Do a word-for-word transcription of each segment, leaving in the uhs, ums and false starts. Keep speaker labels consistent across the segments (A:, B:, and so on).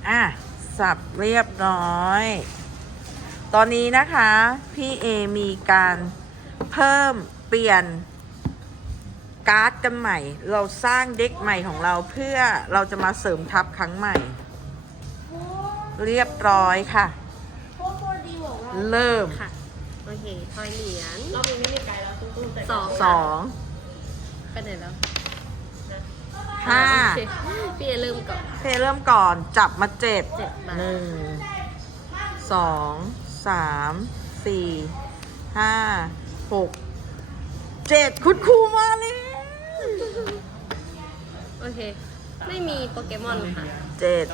A: อ่ะสับเรียบร้อย ตอนนี้นะคะ พี่เอมีการเพิ่มเปลี่ยนการ์ดกันใหม่ เราสร้างเด็กใหม่ของเราเพื่อเราจะมาเสริมทัพครั้งใหม่ เรียบร้อยค่ะ เริ่ม
B: ค่ะ โอเคทอยเหรียญ
C: รอบนี้ไม่มีไกด์แล้วตุ้มๆแต่
B: สอง
A: สอง
B: ไปไหนแล้ว
A: ห้า
B: โอเคพี่เอเริ่มก่อน
A: เพเริ่มก่อนจับมาเจ็ด
B: เจ็ดใบ
A: หนึ่งสองสามสี่ห้าหกเจ็ดคุณครูมาเลย
B: โอเค ไม่มีโปเกมอนค่ะ
A: เจ็ด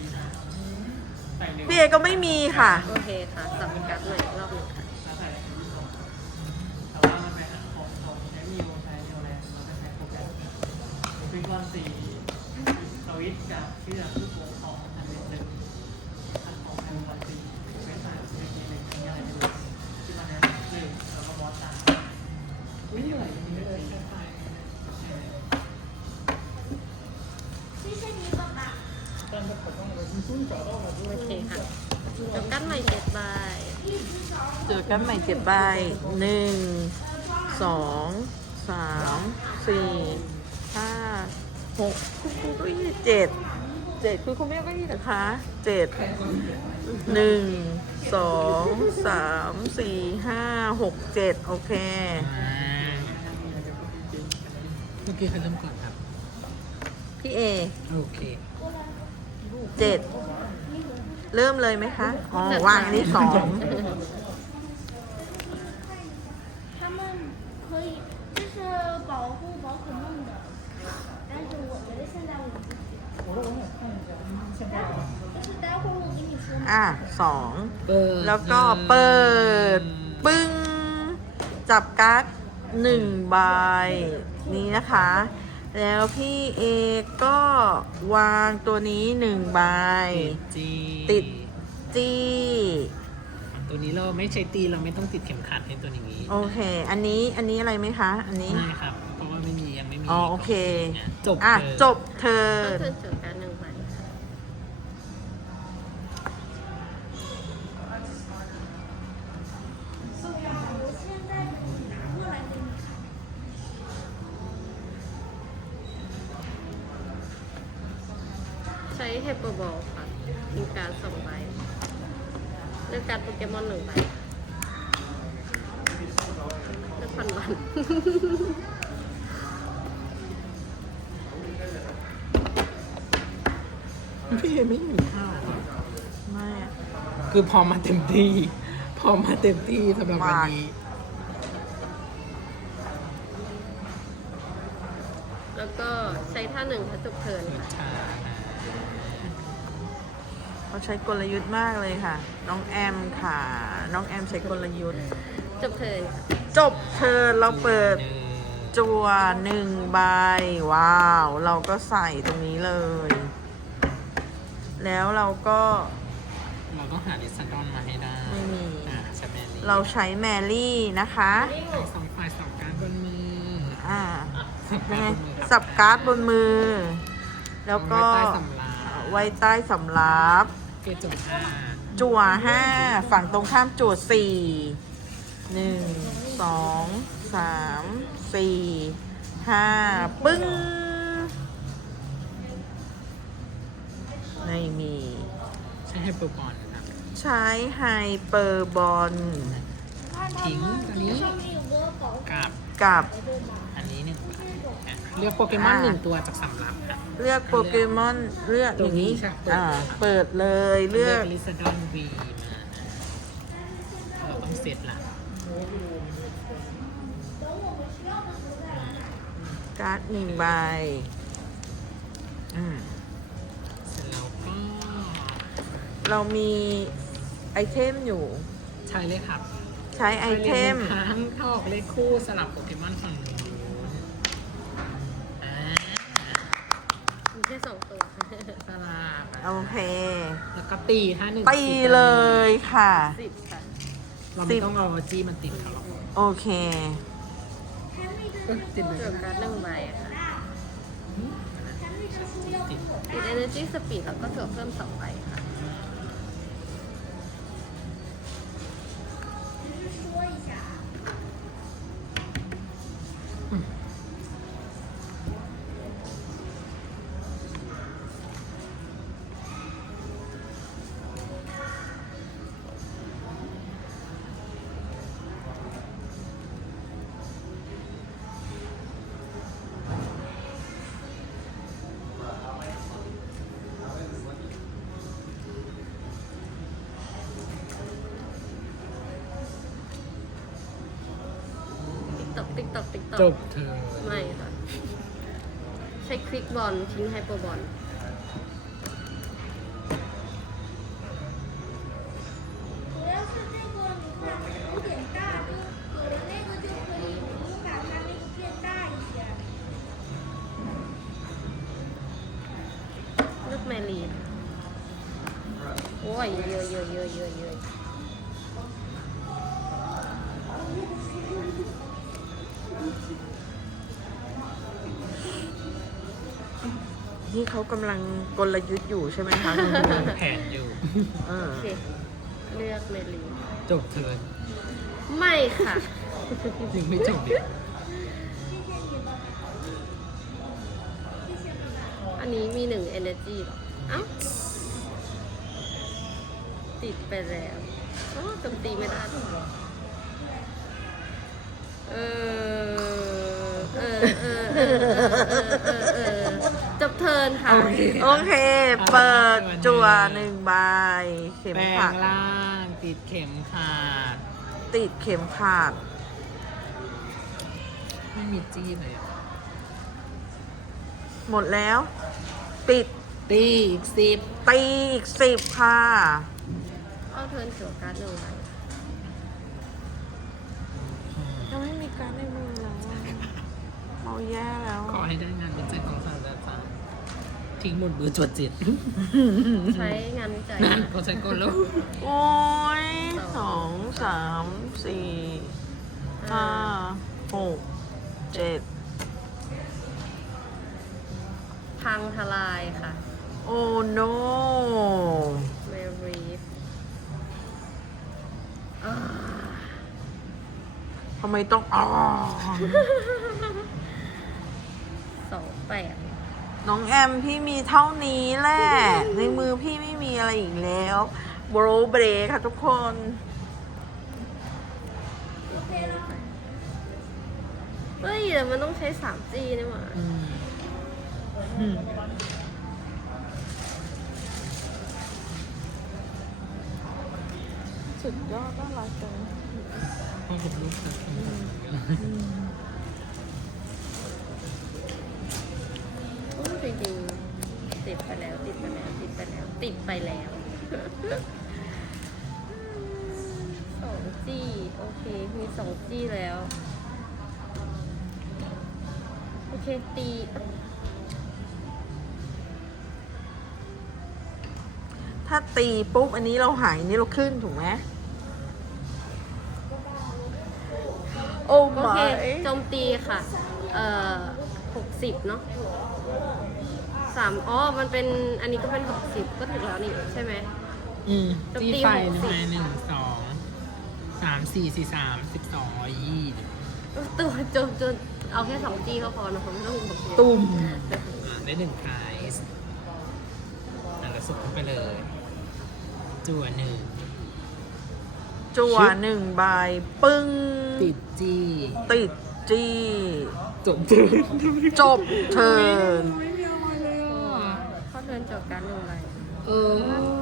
A: พี่เอก็ไม่มีค่ะ
B: โอเคค่ะสับการ์ดใหม่อีกรอบหนึ่งค่ะ
C: แต่ว่ามันเป็นของของใช้มิวใช้มิวแลนด์มันจะใช้โปรแกรมเป็นก้อนสีสวิตช์กับเชือกลูกโป่งของอันหนึ่งอันของอันวันสีเป็นสายเป็นสีหนึ่งมีอะไรไม่รู้ที่มันนั้นหนึ่งแล้วก็บอสสามไม่เหนื่อยมีเลยใช่ไหม
B: โอเคค่ะสับการ์ดใหม่เจ็ดใบ
A: เจอกันใหม่เจ็ดใบหนึ่งสองสามสี่ห้าหกคุณครูก็ยี่เจ็ดเจ็ดคุณครูไม่ก็ยี่นะคะเจ็ดหนึ่งสองสามสี่ห้าหกเจ็ดโอเค
C: เมื่อกี้ใครเริ่มก่อนครับ
A: พี่เอ
C: โอเค
A: เจ็ดเริ่มเลยไหมคะอ๋อวางอันนี้สอง
D: 他们可以，这是保护宝可梦的，但是我觉得现在我不行。我说我想看一下，现在。就是待会儿我跟你说嘛。
A: อ่ะสอง
C: เปิด
A: แล้วก็เปิด ปึ้ง จับการ์ดหนึ่งใบ นี้นะคะ แล้วพี่เอก็วางตัวนี้หนึ่งใบ
C: จี
A: ติด จี้
C: ตัวนี้เราไม่ใช้ตีเราไม่ต้องติดเข็มขัดให้ตัวนี้
A: โอเค อันนี้อันนี้อะไรไหมคะ อันนี้
C: ไม่ครับ เพราะว่าไม่มียังไม่มี
A: อ๋อโอเค
C: จบ
A: อ่ะ
C: เลย
A: จบเธอ
B: ก็เทิร์นเจอการ์ดหนึ่งใบค่ะ
D: 我现在拿过来给你看。
B: ใช้เฮปเปอร์บอลค่ะมีการ์ดสองใบเลือกการ์ดโปเกมอนหนึ่งใบเลือกพันวัน
C: พี่ไม่มีข้าวครับ
A: ไม่อะ
C: คือพอมาเต็มที่ พอมาเต็มที่สำหรับวันนี้
B: แล้วก็ใช้ท่าหนึ่งค่ะจบเทิร์นค่ะ
C: ชา
A: เขาใช้กลยุทธ์มากเลยค่ะ น้องแอมค่ะ น้องแอมใช้กลยุทธ์
B: จบเทิร์นค่ะ
A: จบเธอเราเปิด จัวหนึ่งใบ ว้าว เราก็ใส่ตรงนี้เลย แล้วเราก็
C: เราต้องหาดิสซันดอนมาให้ได้
A: ไม่มี
C: อ่าใช่ไหมนี่
A: เราใช้แมรี่นะคะ
C: ฝ่ายสองฝ่ายสองการบนมือ
A: อ่า
C: สับ
A: ยังไง
C: การบนมือครับ
A: สับการ์ดบนมือ แล้วก็
C: ไว้ใต้สำราญ
A: ไว้ใต้สำรับ
C: เกจบห้า
A: จั่วห้าฝั่งตรงข้ามจั่วสี่หนึ่งสองสามสี่ห้าปึ้ง ไม่มี
C: ใช้ให้เปิดบอลครับ
A: ใช้ไฮเปอร์บอล
C: ทิ้งตัวนี้
D: 上面有个保护
C: กับ
A: กับ
D: 对吗？
C: อันนี้หนึ่งใบอ่ะเลือกโปเกมอนหนึ่งตัวจากสำรับครับ
A: เลือกโปเกมอนเลือกอย่างนี้
C: ตัวนี้ใช่
A: อ่า เปิดเลยเลือก
C: ลิซาดอนวีมาเราต้องเสร็จละ
A: การ์ดหนึ่งใบอืม
C: เสร็จแล้วก็
A: เรามีไอเทมอยู่
C: ใช้เลยครับ
A: ใช้ไอเทม
C: ใช้ลยหนึ่งครั้งถ้าออกเลขคู่สลับโปเกมอนฝั่งนู้นอ่า
B: มีแค่สองตัว
C: สลับ
A: โอเค
C: แล้วก็ตีถ้าหนึ่ง
A: ตีเลยค่ะ
B: สิบค่ะ
C: เราไม่ต้องเอาจี้มันติดเขาหรอก
A: โอเค
C: เอ้ยติดเลย
B: จบการ์ดหนึ่งใบค่ะ
C: ติด
B: ติด Energy Speed แล้วก็จั่วเพิ่มสองใบค่ะ
D: 就是说一下啊。
B: ติ๊กตอกติ๊กตอกติ๊กตอก
E: จบเธอ
B: ไม่ค่ะ ใช้คลิกบอลทิ้งไฮเปอร์บอล
D: 主要是这个，你看有点大，就有了那个就可以，你就把它那个变大一些。
B: เลือกแมรีนโอ้ยเยอะเยอะเยอะเยอะเยอะ
A: นี่เขากำลังกลยุทธ์อยู่ใช่ไหมคะ
E: แผนอยู่
A: เออ
B: โอเค เลือกแมรีน
E: จบเธอ
B: ไม่ค่ะ
E: ยังไม่จบอีก
B: อันนี้มีหนึ่ง energy หรอ เอ้า ติดไปแล้วอ๋อโจมตีไม่ได้หรอเออ เออ เออ เออ เออ เออ เออ จบเทิร์นค่ะ
A: โอเค เปิดจั่วหนึ่งใบ เข็ม
E: แปล
A: ขั
E: ง
A: ด
E: ร่างติดเข็มขาด
A: ติดเข็มขัด
E: ไม่มีจี้เลยอะ
A: หมดแล้ว ปิด
E: ตีอีกสิบ
A: ตีอีกสิบค่ะ
B: เอาเทิร์นเขียวการ์ดหนึ่งใบ
A: ยังไม่มีการดในมือแล้วอะเราแย่แล้ว
E: ขอให้ได้งานวิจัยของศาสตราจารย์ทิ้งหมดมือจวดจิต
B: ใช้งานวิจัย
E: นั่นเขาใช้กลแล้ว
A: โอ้ยสองสามสี่ห้าหกเจ็ด
B: พังทลายค่ะ
A: โอ้โน
B: เมรีฟ
A: ทำไมต้องอ๋อ
B: สองแปด
A: น้องแอมพี่มีเท่านี้แหละ ในมือพี่ไม่มีอะไรอีกแล้วโบรเบรค่ะทุกคน
B: เฮ้ยแต่มันต้องใช้ สามจี นี่หว่า
E: อืม
A: อืมสุดยอดน่ารักจัง
E: พ่อผมลูกค่ะ
B: โอ้จริงๆติดไปแล้วติดไปแล้วติดไปแล้วติดไปแล้วสองจีโอเค มีสองจีแล้ว โอเค ตี
A: ถ้าตีปุ๊บอันนี้เราหายอันนี้เราขึ้นถูกไหมโอ้
B: โอ
A: มา
B: เคโจมตีค่ะ เอ่อหกสิบเนาะสามอ๋อ มันเป็นอันนี้ก็เป็นหกสิบก็ถึงแล้วนี่ใช่ไหม
E: อืม
B: จะตี
E: จี้ไฟ
B: หกสิบ
E: หนึ่งหนึ่งสองสามสี่สี่สามสิบสองยี่สิบ
B: ตัวจนจนเอาแค่สองจีก็พอนะคะไม่ต้องหกสิบ
A: ตุ่ม
E: อ่าได้หนึ่งไพรส์อ่ะแล้วสุดเข้าไปเลย จั่วหนึ่ง
A: จั่วหนึ่งใบ ปึ้ง
E: ติดจี้
A: ติดจี้
E: จบเทิร์น
A: จบเทิร์น
E: ไม่มีอะไรเลยอ่ะ
B: เข้าเทิร์นจบการลงไร
E: เออ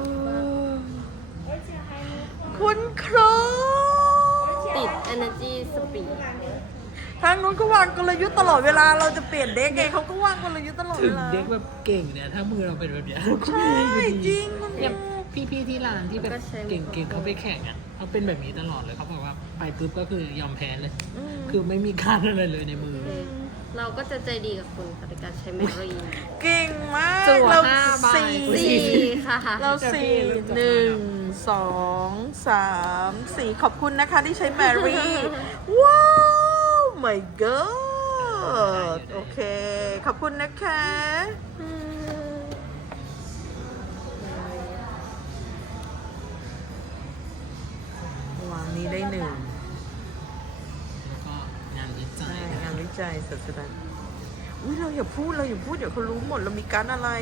A: คุณครู
B: ติด energy speed
A: ทางนู้นก็วางกลยุทธ์ตลอดเวลา เราจะเปลี่ยนเด็กไงเขาก็วางกลยุทธ์ตลอด
E: ถึ
A: เว
E: ง
A: ลา
E: เด็กแบบเก่งเนี่ย ถ้ามือเราเป็นแบบเนี้ย
A: ใช่จริงมัน
E: เนี่ยพี่ๆที่ร้านที่แบบเก่งๆเขาไปแข่งอ่ะเขาเป็นแบบนี้ตลอดเลยเขาบอกว่าไปปุ๊บก็คือยอมแพ้เลย
A: อืม
E: คือไม่มีการอะไรเลยในมือ
B: โอเคเราก็จะใจดีกับคุณค่ะในการใช้แมรี่
A: เก่งมาก
E: จั่ว
A: เรา
E: ห้าใบ
A: สี่
B: สี่ค่ะ
A: เราสี่หนึ่งสองสามสี่ขอบคุณนะคะที่ใช้แมรี่ ว้าว my god โอเค ขอบคุณนะคะ
B: อืม
A: จัดแสดงอุ้ยเราอย่าพูดเราอย่าพูดเดี๋ยวเขารู้หมดเรามีการดอะไร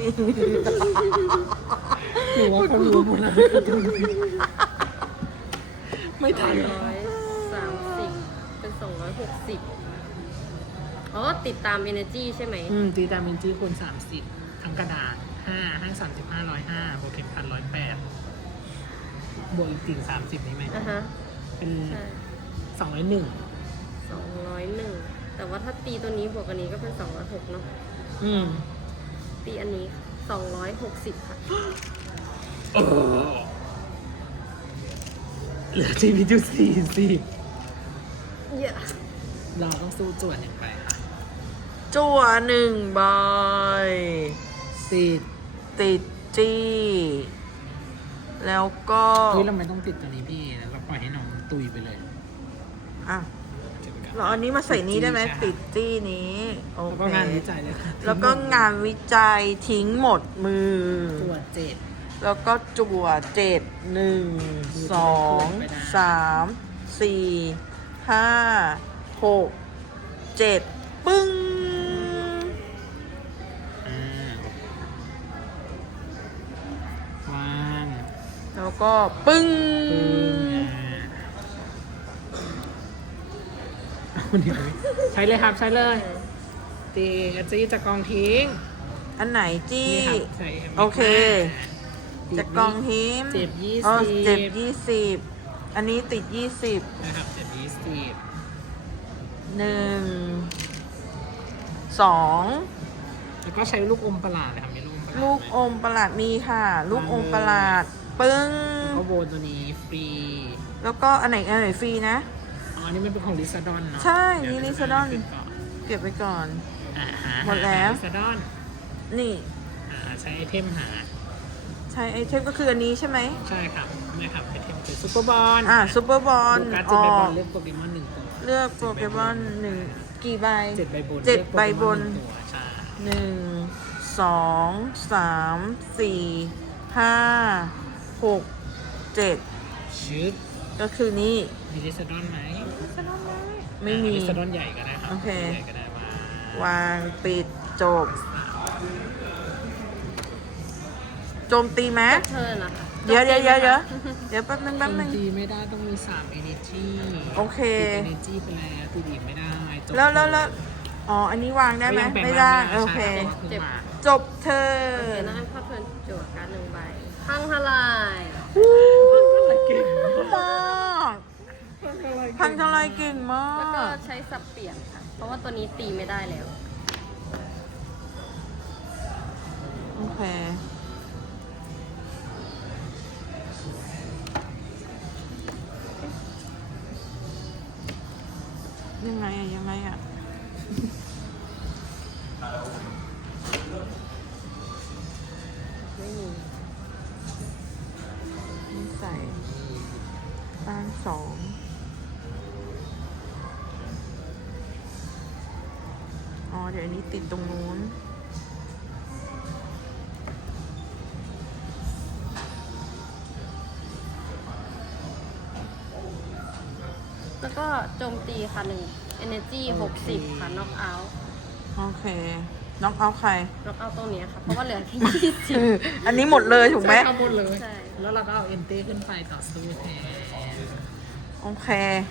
E: หนูว่าเขารู้หมดแล้วไม่ทัน
B: ร้อยสามสิบเป็นสองร้อยหกสิบอ๋อ ติดตาม Energy ใช่ไหม
E: อืมตีตามินจีคูณสามสิบทั้งกระดาษห้าห้าสามสิบห้าร้อยห้าบวกเข็มพันร้อยแปดบวกอีกติ่งสามสิบนี่ไหม
B: อ่ะฮะ
E: เป็น
B: ใช่
E: สองร้อยหนึ่ง
B: สองร้อยหนึ่งแต่ว่าถ้าตีตัวนี้บวกอันนี้ก็เป็นสองร้อยหกเนาะ
E: อืม
B: ตีอันนี้สองร้อยหกสิบค่ะ
E: โอ้เหลือจีพีจูสี่สิบ
B: เยอะ
E: เราต้องสู้จวดหนึ่งไปค่ะ
A: จั่วหนึ่งใบ
E: ติด
A: ติดจี้ แล้วก็
E: เฮ้ยเราไม่ต้องติดตัวนี้พี่แล้วเราปล่อยให้น้องตุยไปเลย
A: อ่ะ
E: เก็บไว้ก่อน
A: เราอันนี้มาใส่นี้ได้ไหม
E: ใช่
A: ติดจี้นี้ โอ
E: แล้ว
A: เค
E: ก็งานวิจัยเลยค่ะ
A: แล้วก็งานวิจัยทิ้งหมดมือ
E: ตรวจเจ็ด
A: แล้วก็จั่วเจ็ดหนึ่งสองสามสี่ห้าหกเจ็ดปึ้ง
E: อ่าวาง
A: แล้วก็ปึ้ง
E: ปึ้งอ่าเอาเดี๋ยวใช้เลยครับใช้เลย ตีกระจี้จะกองทิ้ง
A: อันไหนจี้
E: นี่ครับใส่
A: โอเค
E: ติด
A: จะกองหิม
E: เจ็บยี่
A: อ๋อ
E: สิบ
A: เจ็บยี่สิบอันนี้ติดยี่สิบ
E: นะครับเจ็บยี่สิบ
A: หนึ่งสอง
E: แล้วก็ใช้ลูกอมประหลาดเลยครับมีลูกอมประหลาดไหม
A: ลูกอมประหลาดมีค่ะ ลูกอมประหลาด ปึ้ง
E: แล้วก็โวนตัวนี้ฟรี
A: แล้วก็อันไหนอันไหนฟรีนะ
E: อ๋ออันนี้มันเป็นของลิซาดอนเนาะ
A: ใช่
E: เดี๋ยว
A: นี่ Lisadon
E: เดี๋ยวก่อน
A: เก็บไปก่อน
E: อ่าหา
A: หมดแล้ว
E: ลิซาดอน
A: นี่
E: อ่าใช้ไอเทมหา
A: ใช้ไอเทมก็คืออันนี้ใช่ไหม
E: ใช่ครับไม่ครับไอเทมคือซูเปอร์บอล
A: อ่าซูเปอร์บอล
E: ดูการ์ด
A: อ
E: เจ็ดใบบ
A: อ
E: อก ลเลือกโปเกมอนหนึ่งตัว
A: เลือกโปเกมอนหนึ่งกี่ใบ
E: เจ็ดใบบน
A: เจ็ด
E: ลือกโป
A: ใบ
E: เกม
A: บ
E: อน
A: น
E: หนึ่งตัวใช่
A: หนึ่งสองสามสี่ห้าหกเจ็ด
E: ชึบ
A: ก็คือนี่
E: มีลิซาดอนไหม
A: ไม่มี
E: ลิซาดอนใหญ่ก็ได้ครับ
A: โอเค
E: ใหญ่ก็ได้มาว
A: างปิดจบ โจมตีไหม
B: เทิร์นนะคะ
A: เดี๋ยวเดี๋ยวเดี๋ยวเดี๋ยวเดี๋ยวแป๊บนึง
E: โจ
A: แป๊บ
E: ม
A: นึง
E: ตีไม่ได้ต้องมีสาม energy
A: โอเค
E: ติด energy ไปแล้วตีดีไม่ได้จบ
A: แล้วแล้วแล้วอ๋อ อันนี้วางได้ไหม
E: ก็ยังแปลง
A: ไม่ได้
E: ร่าง
A: โอเค
E: ใช่ครับขึ้นมา
A: จบเธอ
B: โอเคนะให้ภาพเทิร์นโจทย์การดหนึ่งใบพังทลาย
E: เก่ง
A: มากพังทลายเก่งมา
B: แล้วก็
A: ก
B: ใช้สับเปลี่ยนค่ะ เพราะว่าตัวนี้ตีไม่ได้แล้ว
A: โอเค ยังไงอะยังไงอะ
B: ไม่มี
A: นี่ใส่ตั้งสองอ๋อ เดี๋ยวอันนี้ติดตรงนู้น
B: แล้วก็โจมตีค่ะหนึ่ง energy หกสิบค่ะ knock out
A: โอเค น้องเอาใคร
B: knock out ตรงนี้ค่ะ เพราะว่าเหลือแค่ยี่สิบ
A: อันนี้หมดเลยถูกไหม
E: ใช่ครับหมดเลย
B: ใช่
E: แล้วเราก็เอาเอนเต้ขึ้นไปต่อสู้แทน
A: โอเค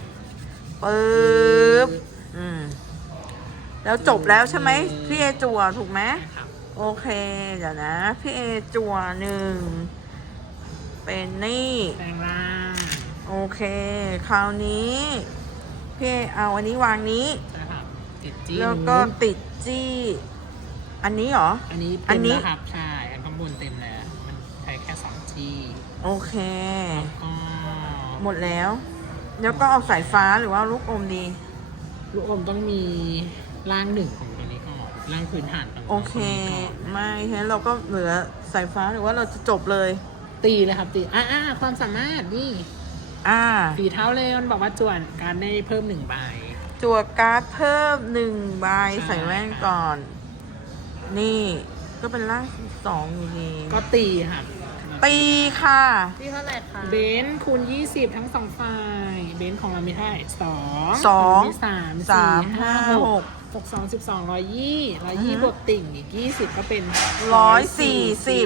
A: ปึ๊บ อืม แล้วจบแล้วใช่ไหม พี่เอจัวถูกไหม
E: นะครับ
A: โอเค เดี๋ยวนะ พี่เอจัวหนึ่ง เป็นนี่
E: แปลงร่าง
A: โอเค คราวนี้ พี่เอเอาอันนี้วางนี้
E: ใช่ครับติดจี้
A: แล้วก็ติดจี้ อันนี้เหรอ
E: อันนี้
A: อั
E: เต็
A: น
E: ม
A: นี้
E: แล้วครับใช่อันข้างบนเต็มแล้ว มันใช้แค่สองจี้
A: โอเค
E: ก็
A: หมดแล้ว แล้วก็เอาสายฟ้าหรือว่าลูกอมดี
E: ลูกอมต้องมีร่างหนึ่งของตัวนี้ก่อนร่างพื้นฐานของ
A: โอเค
E: ตัวนี้ก่อน
A: ไม่ฉะนั้นเราก็เหลือสายฟ้าหรือว่าเราจะจบเลย
E: ตีเลยครับตีอ่าอ่าความสามารถนี่
A: อ่า
E: สีเท้าเลยมันบอกว่าจวนการได้เพิ่มหนึ่งใบ
A: จั่วการ์ดเพิ่มหนึ่งใบ
E: ใช่
A: ใส่แว่นก่อน นี่ ก็เป็นร่างสองอยู่ดี
E: ก็ตีครับเรา
A: ตีค่ะ
B: พี่เท่าไหร่คะ
E: เบนซ์คูณยี่สิบทั้งสองฝ่าย เบนซ์ของเรามีเท่าไหร่สอง
A: สอง
E: มีสาม
A: สา
E: สี่
A: ม
E: ห้า
A: ห้า
E: ห
A: ห
E: ก
A: ก
E: หกสองสิบสองร้อยยี่ร้อยยี่
A: อือฮึ
E: บวกติ่งอีกยี่สิบก็เป็น
A: ร้อยสี่สิบ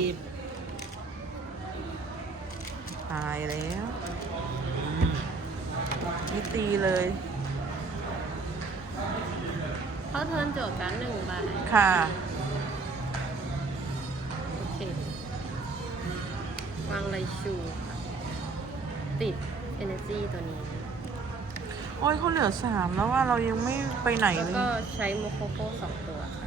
A: ตายแล้ว
E: อืม
A: นี่ตีเลย
B: เข้าเทิร์นโจทย์กันหนึ่งใบ
A: ค่ะ
B: โอเค วางไรชูค่ะติด energy ตัวนี้
A: โอ้ยเขาเหลือสามแล้วว่าเรายังไม่ไปไหน
B: แล้ว
A: เลย
B: ก็ใช้โมโคโค่สองตัวค่ะ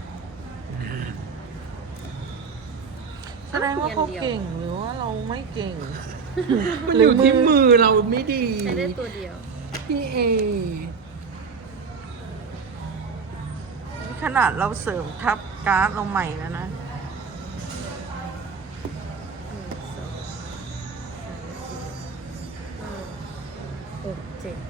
A: แสดงว่าเขาเก่งหรือว่าเราไม่เก่ง
E: มันอยู่ที่มือเราไม่ดี
B: ใช้ได้ตัวเดียว
E: พี่เอ
A: ขนาดเราเสริมทับการ์ดเราใหม่แล้วนะ
B: หนึ่งสองสามสี่ห้าหกเจ็ด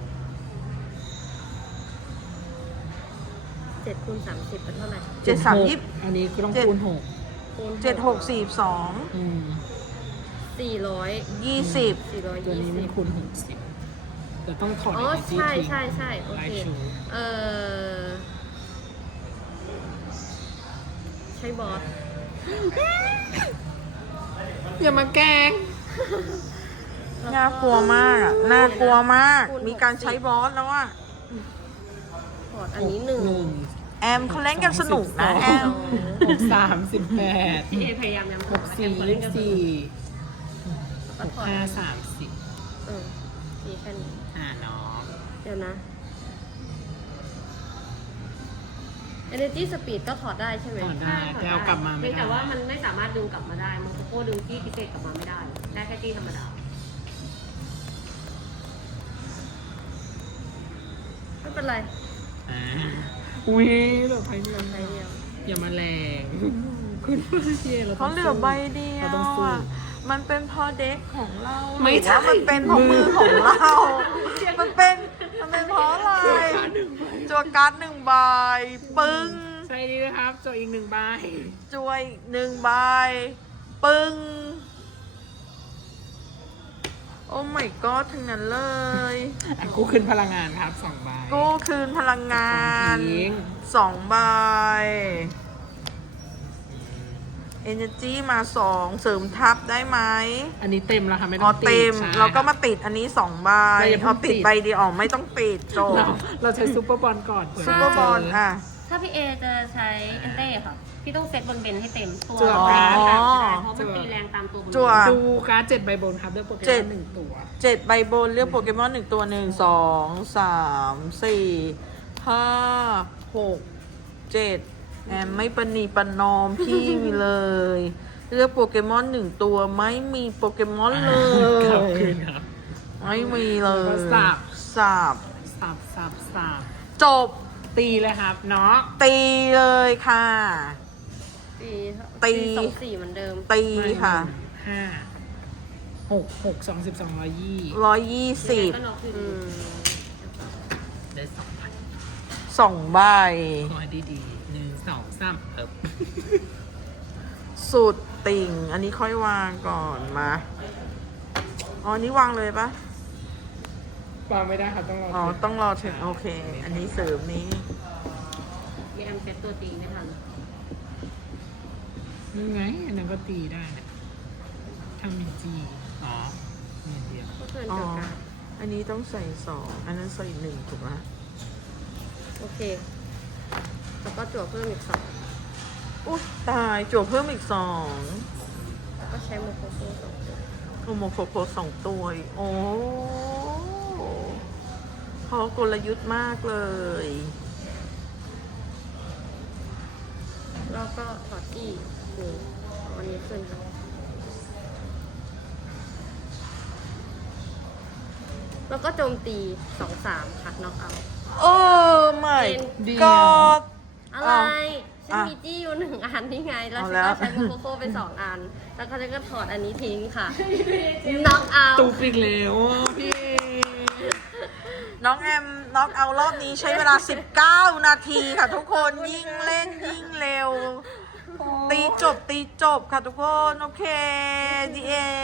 B: เจ็ดคูณสามสิบเป็นเท่าไหร่
A: เจ็ดสามยี่
E: อันนี้ก็ต้อง
A: เจ็ด
E: คูณหก
B: คูณ
A: เจ็ดหกสี่สอง
E: อืม
B: สี่ร้อย
A: ยี่สิบ
B: สี่ร้อย
E: ตัว
B: ยี่
E: นี้
B: สิ
E: มัน
B: บ
E: คูณหกสิบแต่ต้องถอด
B: อ๋อ
E: energy
B: ใช่
E: ทิ้ง
B: ใช่ใช่โอ
E: ไล
B: เค
E: ท์ชู
B: เอ่อ ใช้บอส
E: อย่ามาแกล้ง
A: น่ากลัวมากอะน่ากลัวมาก มีการใช้บอสแล้วอะ
B: พอร์ตอันนี้หนึ่ง
E: หนึ่ง
A: แอมเขาเล่นกันสนุกนะแอม
E: หกสามสิบแปด
B: พี่เอพยายามย้ำ
E: หกสี่ยี่สิบสี่ห
B: ก็
E: ก
B: ถอด
E: ห้าสามสิบ
B: เออมีแค่นี้
E: อ่าน้อง
B: เดี๋ยวนะ Energy Speed ก็ถอดได้ใช่ไหม
E: ถอดได้แต่เอากลับมาไม่
B: เพียง
E: ได้
B: แต่ว่ามันไม่สามารถดึงกลับมาได้มันโคดึงที่พิเศษกลับมาไม่ได้ ได้แค่ที่ธรรมดา ไม่เป็นไร
E: อ่าอุ้ยเหลือไปเดียว
B: ใช้เดียว
E: อย่ามาแรงคุณพ่อเชียร์เราต้
A: เขา
E: อง
A: เหลื
E: สู้
A: อใบเดีย
E: เรา
A: ว
E: ต้องสู้
A: อะมันเป็นเพอเด็กของเรา
E: ไม่ใช่
A: หรือว่ามันเป็นเพราะมือของเรา มันเป็น มันเป็นเพราะอะไร จัวการ์ดหนึ่งใบ ปึ้ง
E: ใช่ดีนะครับจออีกหนึ่งใบ
A: จวยหนึ่งใบ ปึ้ง โอ้ my god ทั้งนั้นเลย
E: อ่ะกูคืนพลังงานครับสองใบ
A: กู้คืนพลังงาน
E: ทิ้ง
A: สองใบ Energy มาสองเสริมทับได้ไหม
E: อันนี้เต็มแล้วค่ะไม่ต้
A: อ๋
E: อ
A: อง
E: ติด
A: เต็ม
E: ใช่
A: เราก็มาติดอันนี้สองใบ
E: เราอย่าเพิ่ง
A: เอาติด
E: ติด
A: ใบเดียวอ๋อไม่ต้องติดจบ
E: เราเราใช้ซูเปอร์บอลก่อนเผื่
A: ซูเปอร์บอล
E: เจ
A: อ่ะ
B: ถ้าพี่เอจะใช้เอนเต้ค่ะ พี่ต้องเซตบนเบนให้เต็มตัว
E: จั่ว
B: แร
E: การ์ด
B: งต่างไม่ได้เพราะมันตีแรงตามตัวบนเบน
A: จั่ว
E: ดูการ์ดเจ็ดใบบนครับด้วยโปรแกร
A: เจ็ด
E: มหนึ่งตัว
A: เจ็ดใบบนเลือกโปเกมอนหนึ่งตัวหนึ่งสองสามสี่ห้าหกเจ็ดแอมไม่ปณีประนอมพี่เลย เลือกโปเกมอนหนึ่งตัวไม่มีโปเกมอนเล
E: ครับ
A: ย
E: คืนครับ
A: ไม่มีเล
E: แล้วก็
A: ย
E: สับ
A: สับ
E: สับสับสับ
A: จบ
E: ตีเลยครับเนาะ
A: ตีเลยค่ะ
B: ตี
A: ตี
B: สองสี่เหมือนเดิม
A: ตีค่ะ
E: ห้าหกหกสองสิบสองร้อยยี่
A: ร้อยยี่สิบ
B: ก็นอกคืออืม
E: ได้สองพัน
A: สองใบ
E: ขอให้ดีๆหนึ่งสองสามเอิบ
A: สุดติ่ง อันนี้ค่อยวางก่อนมา อ๋ออันนี้วางเลยปะ
E: วางไม่ได้ครับต้องรอ
A: อ๋อ
E: เสร็จ
A: ต้องรอถึงโอเค อันนี้เสริมนี้
B: มีแอมเซตตัวตีไม่ทัน
E: นี่ไงอันนั้นก็ตีได้นะทำเป็นจีอ๋อเนี่ยเดียว
B: ก็เกิน
A: อ๋อ
B: เดียวกัน
A: อันนี้ต้องใส่สอง อันนั้นใส่หนึ่งถูกไหม
B: โอเค แล้วก็จั่วเพิ่มอีกสอง
A: อุ๊ยตายจั่วเพิ่มอีกสอง
B: แล้วก็ใช้โมโคโค่สองตัว
A: โอโมโคโคสองตัวอีกโอ้พอกลยุทธ์มากเลย
B: แล้วก็ถอดอีกหนึ่งเอาอันนี้ขึ้นค่ะแล้วก็โจมตีสองสามค่ะน็อกเอา
A: เออไม่
E: เดียว
A: กอด
B: อะไร ฉัน
A: อ่ะ
B: มีจี้อยู่หนึ่งอันนี่ไง แล้ว
A: เอา
B: ฉัน
A: แล้
B: ก็
A: ว
B: ใช้โมโคโค่ไปสองอัน แล้วก็ฉันก็ถอดอันนี้ทิ้งค่ะ น็อกเอา
E: ตูปิกแล้วอ่ะพี่
A: น้องแอมน็อกเอาท์รอบนี้ใช้เวลา สิบเก้า นาทีค่ะทุกคนยิ่งเล่นยิ่งเร็วตีจบตีจบค่ะทุกคน โอเค ดีเอ็